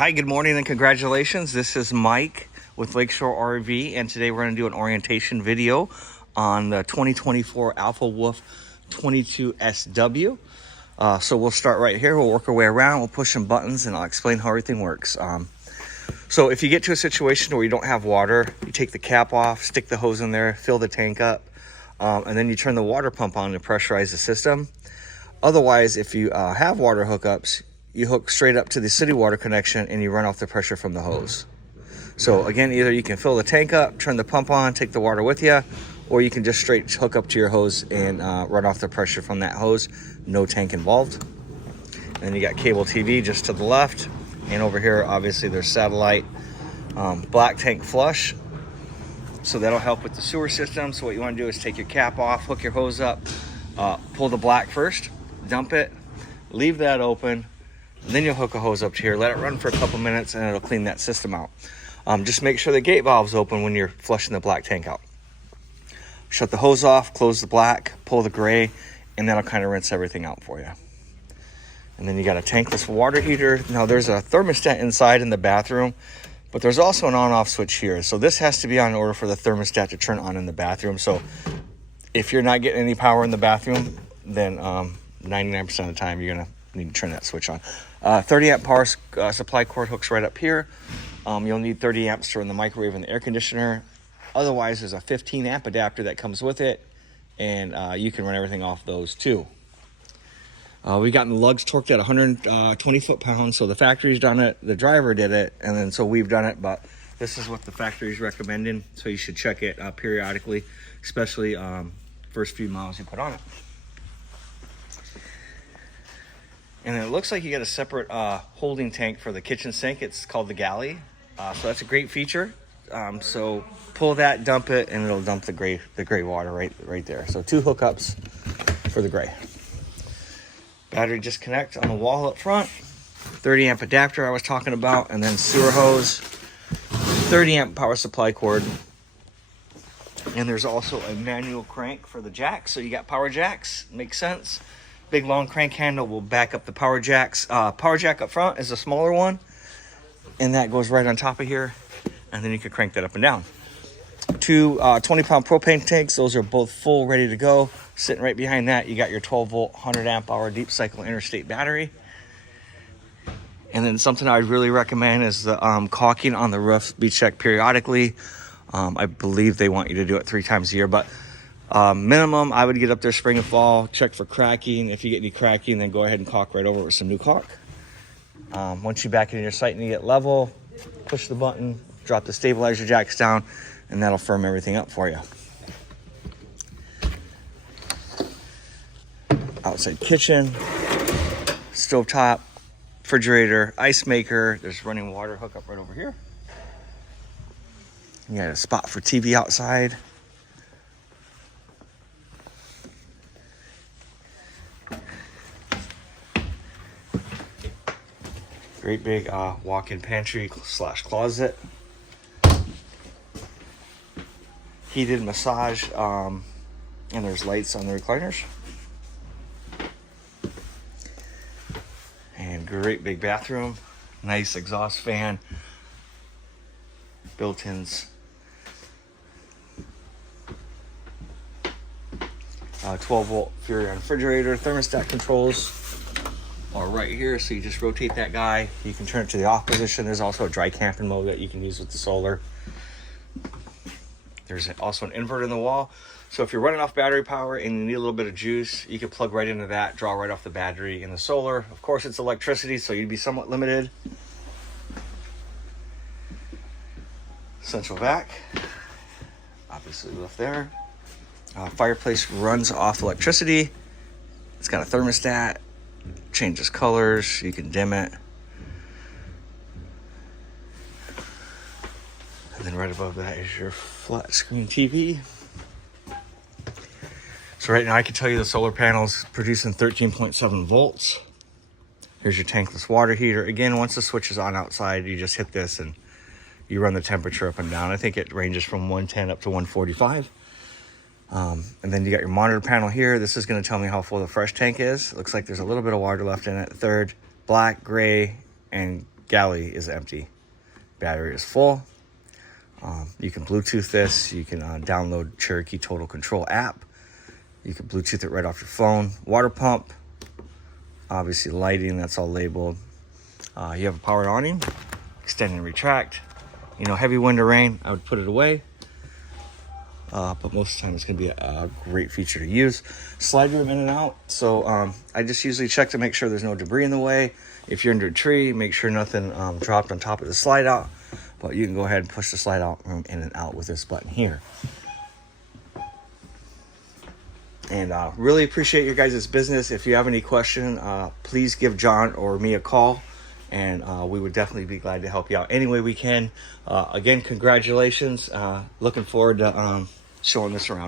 Hi, good morning and congratulations. This is Mike with Lakeshore RV, and today we're going to do an orientation video on the 2024 Alpha Wolf 22SW. So we'll start right here. We'll work our way around. We'll push some buttons and I'll explain how everything works. So if you get to a situation where you don't have water, you take the cap off, stick the hose in there, fill the tank up, and then you turn the water pump on to pressurize the system. Otherwise, if you have water hookups, you hook straight up to the city water connection and you run off the pressure from the hose. So again, either you can fill the tank up, turn the pump on, take the water with you, or you can just straight hook up to your hose and run off the pressure from that hose. No tank involved. And then you got cable TV just to the left. And over here, obviously there's satellite black tank flush. So that'll help with the sewer system. So what you want to do is take your cap off, hook your hose up, pull the black first, dump it, leave that open. Then you'll hook a hose up to here, let it run for a couple minutes, and it'll clean that system out. Just make sure the gate valve's open when you're flushing the black tank out. Shut the hose off, close the black, pull the gray, and that'll kind of rinse everything out for you. And then you got a tankless water heater. Now there's a thermostat inside in the bathroom, but there's also an on-off switch here. So this has to be on order for the thermostat to turn on in the bathroom. So if you're not getting any power in the bathroom, then 99% of the time you're gonna need to turn that switch on. 30 amp power supply cord hooks right up here. You'll need 30 amps to run the microwave and the air conditioner. Otherwise, there's a 15 amp adapter that comes with it, and you can run everything off those too. We got the lugs torqued at 120 foot-pounds, so the factory's done it, the driver did it, and then so we've done it, but this is what the factory's recommending, so you should check it periodically, especially first few miles you put on it. And it looks like you got a separate holding tank for the kitchen sink. It's called the galley. So that's a great feature. So pull that, dump it, and it'll dump the gray water right there. So two hookups for the gray. Battery disconnect on the wall up front. 30 amp adapter I was talking about, and then sewer hose. 30 amp power supply cord. And there's also a manual crank for the jacks. So you got power jacks, makes sense. Big long crank handle will back up the power jacks. Power jack up front is a smaller one, and that goes right on top of here, and then you can crank that up and down. Two 20-pound propane tanks. Those are both full, ready to go. Sitting right behind that, you got your 12-volt, 100-amp-hour deep cycle interstate battery. And then something I would really recommend is the caulking on the roof be checked periodically. I believe they want you to do it 3 times a year, but minimum, I would get up there spring and fall, check for cracking. If you get any cracking, then go ahead and caulk right over with some new caulk. Once you back into your site and you get level, push the button, drop the stabilizer jacks down, and that'll firm everything up for you. Outside kitchen, stovetop, refrigerator, ice maker. There's running water hookup right over here. You got a spot for TV outside. Great big walk-in pantry / closet. Heated massage, and there's lights on the recliners. And great big bathroom. Nice exhaust fan. Built-ins. 12-volt Furrion refrigerator. Thermostat controls are right here, so you just rotate that guy. You can turn it to the off position. There's also a dry camping mode that you can use with the solar. There's also an inverter in the wall, so if you're running off battery power and you need a little bit of juice, you can plug right into that, draw right off the battery in the solar. Of course, it's electricity, so you'd be somewhat limited. Central vac, obviously left there. Fireplace runs off electricity. It's got a thermostat. Changes colors, you can dim it. And then right above that is your flat screen TV. So right now I can tell you the solar panel's producing 13.7 volts. Here's your tankless water heater. Again, once the switch is on outside, you just hit this and you run the temperature up and down. I think it ranges from 110 up to 145. And then you got your monitor panel here. This is going to tell me how full the fresh tank is. Looks like there's a little bit of water left in it. Third, black, gray, and galley is empty. Battery is full. You can Bluetooth this. You can download Cherokee Total Control app. You can Bluetooth it right off your phone. Water pump. Obviously lighting, that's all labeled. You have a power awning. Extend and retract. You know, heavy wind or rain, I would put it away. But most of the time it's going to be a great feature to use. Slide room in and out. So I just usually check to make sure there's no debris in the way. If you're under a tree, make sure nothing dropped on top of the slide out. But you can go ahead and push the slide out room in and out with this button here. And really appreciate your guys' business. If you have any question, please give John or me a call. And we would definitely be glad to help you out any way we can. Again, congratulations. Looking forward to showing this around.